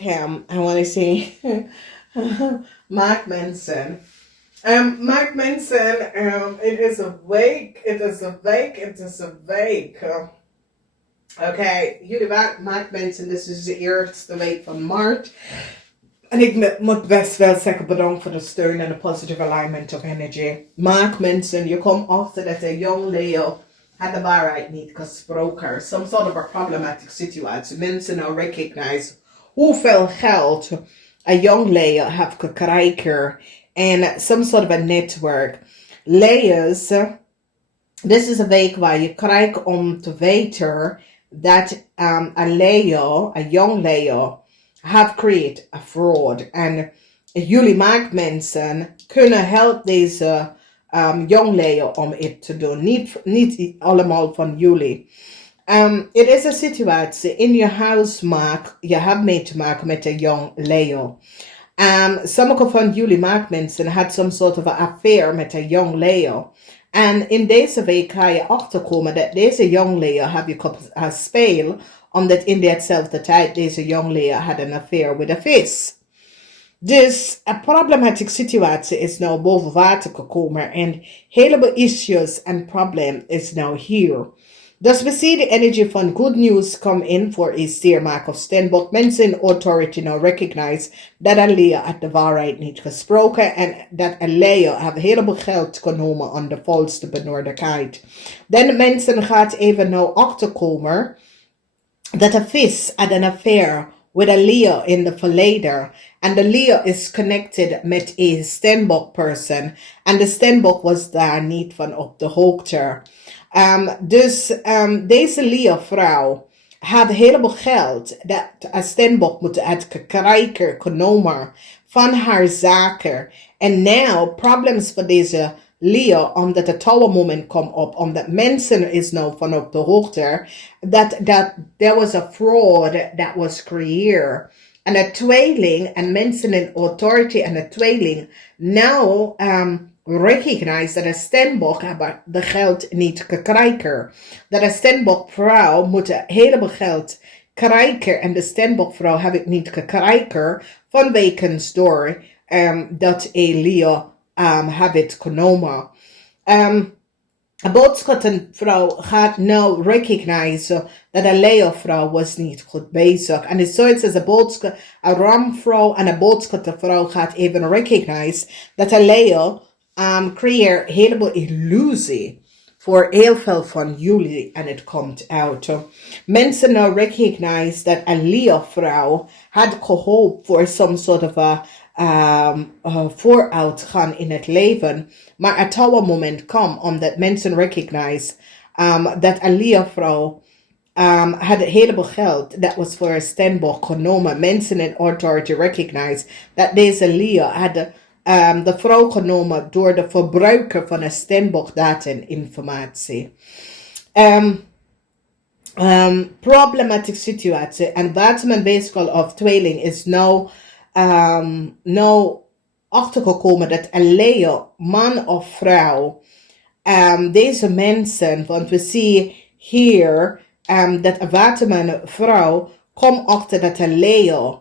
welcome. I want to say Mark Manson. Mark Manson, it is awake, it is awake, it is awake. Oké, jullie Mark Manson, dit is de eerste week van maart. En ik moet best wel zeggen bedankt voor de steun en de positive alignment of energy. Mark Manson, je komt achter dat een jong Leo had de waarheid niet gesproken. Some sort of a problematic situatie. Mensen nou recognize hoeveel geld een jong Leo heeft gekregen. En some sort of a network. Leo's, dit is een week waar je krijgt om te weten dat een Leo, een jong Leo, have created a fraud. En jullie maakmensen kunnen helpen deze jong Leo om het te doen. Niet allemaal van jullie. Het is een situatie in je huis je hebt mee te maken met een jong Leo. Sommige van jullie maakmensen had some sort of a affair met een jong Leo. En in deze week ga je achterkomen dat deze jong Leo heb je spelen, omdat in dezelfde tijd deze jong Leo had een affair met een vis. Dus een problematische situatie is nou boven water gekomen en heleboel issues en probleem is nou hier. Dus we zien de energie van good news come in voor een steermaker of standboek. Mensen in authority nou recognize dat een Leo had de waarheid niet gesproken en dat een Leo heeft heleboel geld genomen aan de valste benodigheid. Dan de mensen gaat even nou achterkomen dat een vis had een affair with a Leo in the verleden. And the Leo is connected met a standbook person. And the standbook was daar niet van op de hoogte. Dus deze Leo vrouw had heleboel geld dat een standbook moet uitkrijgen genomen van haar zaken. En now problems voor deze Leo, omdat het tower moment komt op, omdat mensen is nou van op de hoogte, dat there was a fraud that was creëerd. En een tweeling, en mensen in authority en een tweeling, now recognize dat een standboek hebben de geld niet gekregen. Dat een standboek vrouw moet een heleboel geld krijgen en de standboek vrouw heb ik niet gekregen vanwege door dat een Leo heb het genomen. Een boodschappenvrouw gaat nou recognize dat een Leo-vrouw was niet goed bezig. En het is zoiets als een ramvrouw en een boodschappenvrouw gaat even recognize dat een Leo creëert heleboel illusie voor heel veel van jullie en het komt uit. Mensen nou recognize dat een Leo-vrouw had gehoopt voor some sort of a vooruitgang in het leven. Maar het tower moment komt omdat mensen recognize dat een Leo-vrouw had een heleboel geld dat was voor een standboek genomen. Mensen in authority recognize dat deze Leo had de vrouw genomen door de verbruiker van een standboek data en informatie. Problematische situatie. En wat men weeskal of tweeling is nou achtergekomen dat een Leo, man of vrouw, deze mensen, want we zien hier dat een waterman vrouw komt achter dat een Leo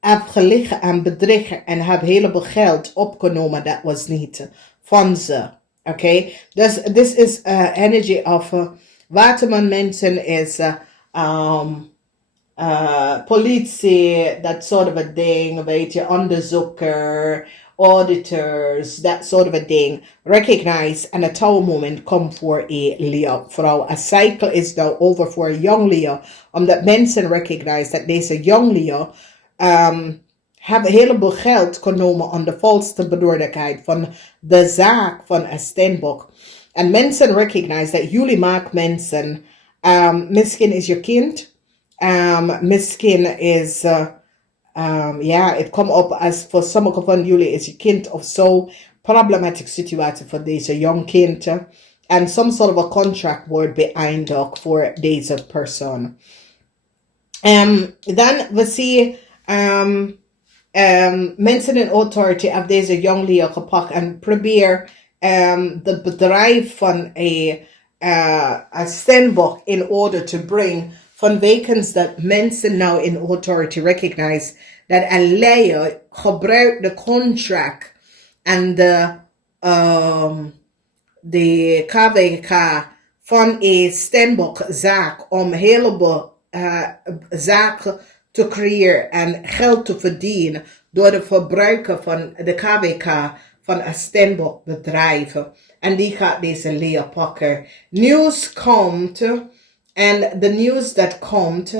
heeft gelegen en bedriegen en heeft heleboel geld opgenomen, dat was niet van ze. Oké, dus this is energy of waterman mensen is politie, dat soort of a ding, weet je, onderzoeker, auditors, that sort of a thing, recognize and a tower moment come for a Leo vrouw. A cycle is now over for a young Leo, omdat mensen recognize dat deze young Leo hebben een heleboel geld genomen aan de valste bedoeligheid van de zaak van een standboek. En mensen recognize dat jullie maken mensen, misschien is je kind, misschien is, het komt op als voor sommige van jullie is je kind of zo problematische situatie voor deze jong kind. En some sort of a contract wordt beëindigd voor deze persoon. Dan we zien mensen in authority hebben deze jong Leo gepakt en probeer het bedrijf van een standboek in order te brengen van wekens dat mensen nou in authority recognize dat een leier gebruikt de contract en de KWK van een stembokzaak om een heleboel zaken te creëren en geld te verdienen door het verbruiken van de KWK van een stembokbedrijf. En die gaat deze leer pakken. Nieuws komt en the news that komt,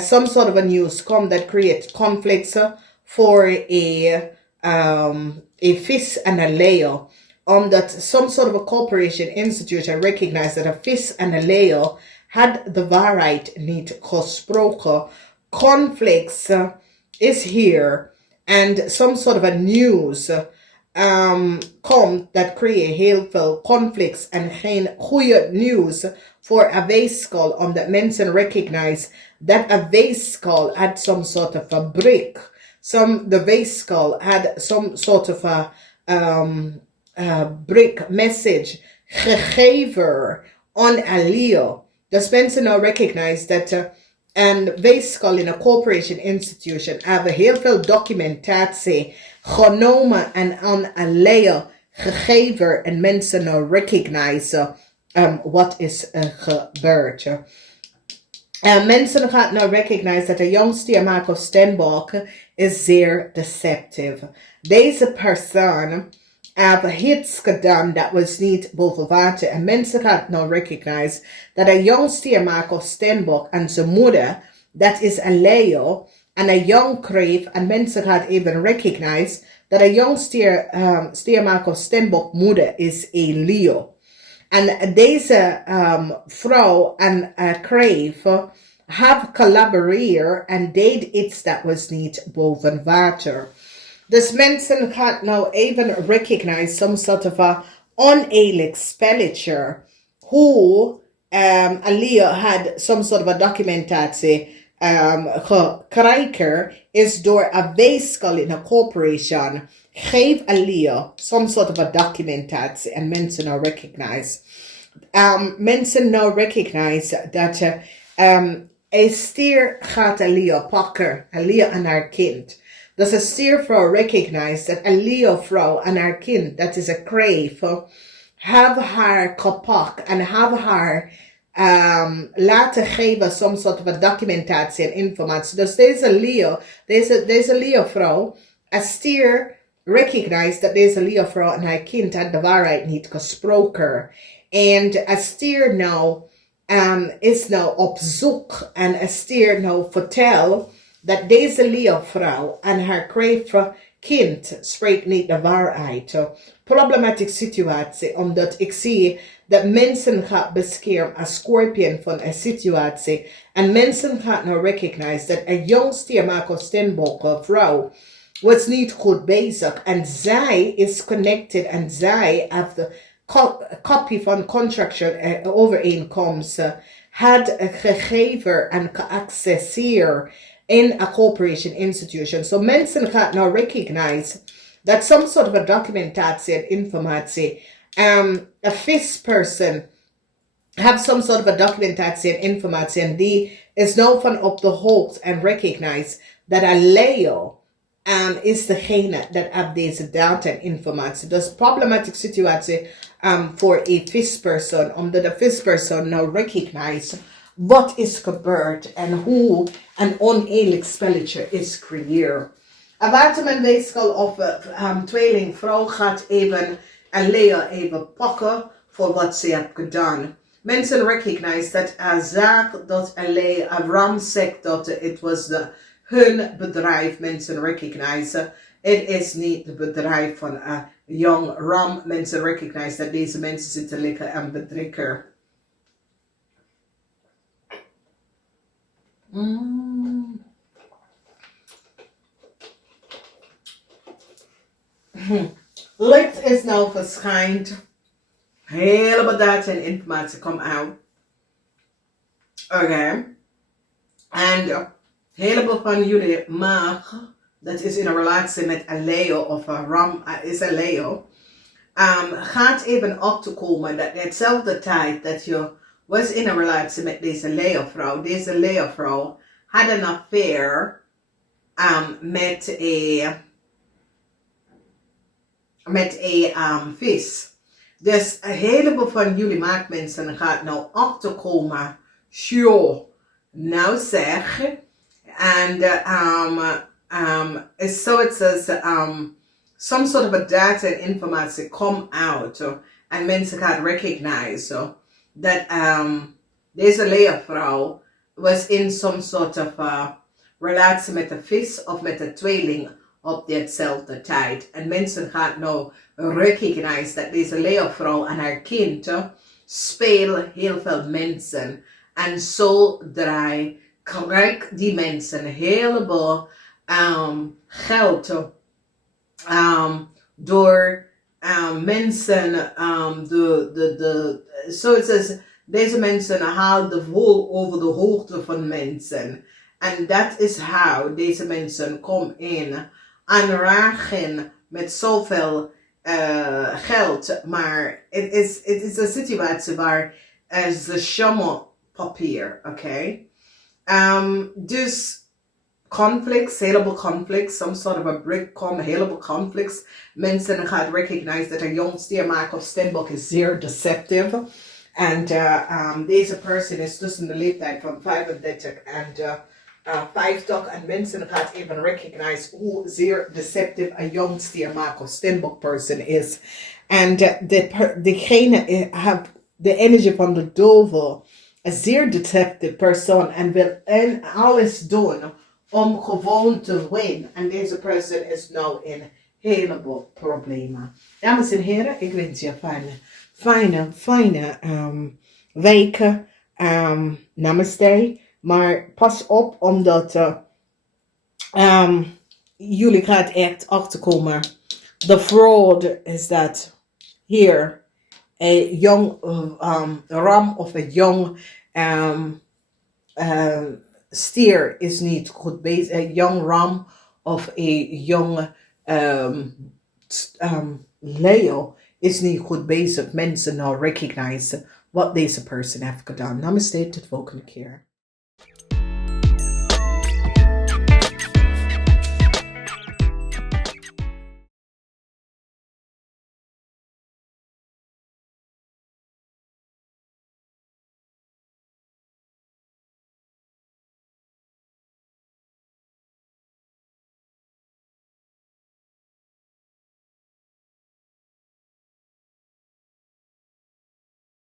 some sort of a news come that creates conflicts for a fish and a layer. Omdat some sort of a corporation institution recognized that a fish and a layer had the waarheid niet gesproken. Conflicts is here and some sort of a news komt dat creëert heel veel conflicts en geen goede nieuws voor een weeskal, omdat mensen recognize that a weeskal had some sort of a brick. The weeskal had some sort of a brick message gegeven on a Leo. Dus mensen now recognize that een weeskal in a corporation institution hebben heel veel documentatie genomen en aan een Leo gegeven en mensen now recognize wat is gebeurd. Mensen gaan nou recognize dat de jongste Marco Stenbok is zeer deceptive. Deze persoon heeft hits gedaan dat was niet boven water. En mensen gaan nou recognize dat de jongste Marco Stenbok en zijn moeder, dat is een Leo en een jong kreef. En mensen gaan even recognize dat de jongste Marco Stenbok moeder is een Leo. En deze vrouw en kreef have collaboreerd en deed iets dat was niet boven water. Dus mensen gaan nou even recognize some sort of a oneerlijk spelletje. Hoe Alia had some sort of a documentatie gekregen is door een weeskal in een corporation. Geef Alia some sort of a documentatie en mensen nou recognize. Mensen nou recognize dat een stier gaat Alia pakken, Alia en haar kind. Dus een stiervrouw recognize dat een Leo-vrouw en haar kind, dat is een kreef, have haar gepakt en have haar laten geven some sort of a documentatie en informatie. Dus deze Leo-vrouw, een stier recognize dat deze Leo-vrouw en haar kind had de waarheid niet gesproken. En een stier nou is nou op zoek en een stier nou vertelt dat deze Leo-vrouw en haar kreef kind spreekt niet de waarheid. Problematische situatie, omdat ik zie dat mensen gaan beschermen als scorpion van een situatie. En mensen gaan nou recognize dat een jongste Marco Stenbok vrouw was niet goed bezig. En zij is connected en zij heeft de copy van contractual overeenkomst had gegeven en geaccesseerd in a corporation institution. So mensen gaan now recognize that some sort of a documentatie and informatie, a fifth person have some sort of a documentatie and informatie, and die is now van op de hoogte and recognize that a Leo is degene dat heeft deze data en informatie. Dus problematische situatie voor een fifth person, omdat de fifth person now recognize wat is gebeurd en hoe een oneerlijk spelletje is gecreëerd. En wat men weeskal of tweelingvrouw gaat even een Leo even pakken voor wat ze heeft gedaan. Mensen recognize dat een zaak dat een Leo, een Ram zegt dat het was hun bedrijf. Mensen recognize het is niet het bedrijf van een jong Ram. Mensen recognize dat deze mensen zitten liggen en bedrikken. Licht is nou verschijnd. Helemaal data en informatie komt uit. Oké. En heleboel van jullie mag, dat is in een relatie met een Leo of een Ram, is een Leo. Gaat even op te komen dat dezelfde tijd dat je was in een relatie met deze Leo-vrouw. Deze Leo-vrouw had een affair met een vis. Dus een heleboel van jullie maakmensen gaat nou achterkomen. Sure. Nou zeg. And so it says some sort of a data and information come out and mensen gaan recognize that deze leervrouw was in some sort of relatie met de vis of met de tweeling op dezelfde tijd. En mensen gaan nou recognize dat deze leervrouw en haar kind spelen heel veel mensen. En zo krijgt die mensen een heleboel geld door mensen, deze mensen haalden vol over de hoogte van mensen. En dat is how deze mensen komen in aanraken met zoveel geld. Maar het is een situatie waar ze papier, oké? Dus conflicts, heleboel conflicts, some sort of a break come, heleboel conflicts. Mensen gaan recognize dat een jong stiermaker of steenbok is zeer deceptive. En deze person is tussen de leeftijd van 35 en 50. En mensen gaan even recognize hoe zeer deceptive een jong stiermaker of steenbok person is. En degene heeft de energie van de duivel. Een zeer deceptive persoon en wil alles doen om gewoon te winnen. En deze persoon is nou in heleboel problemen. Dames en heren, ik wens je fijne weken. Namaste. Maar pas op, omdat jullie gaat echt achterkomen. The fraud is that here a young ram of a young steer is niet goed bezig. A young ram of a young Leo is niet goed bezig. Mensen nou recognize wat deze person heeft gedaan. Namaste, tot de volgende keer.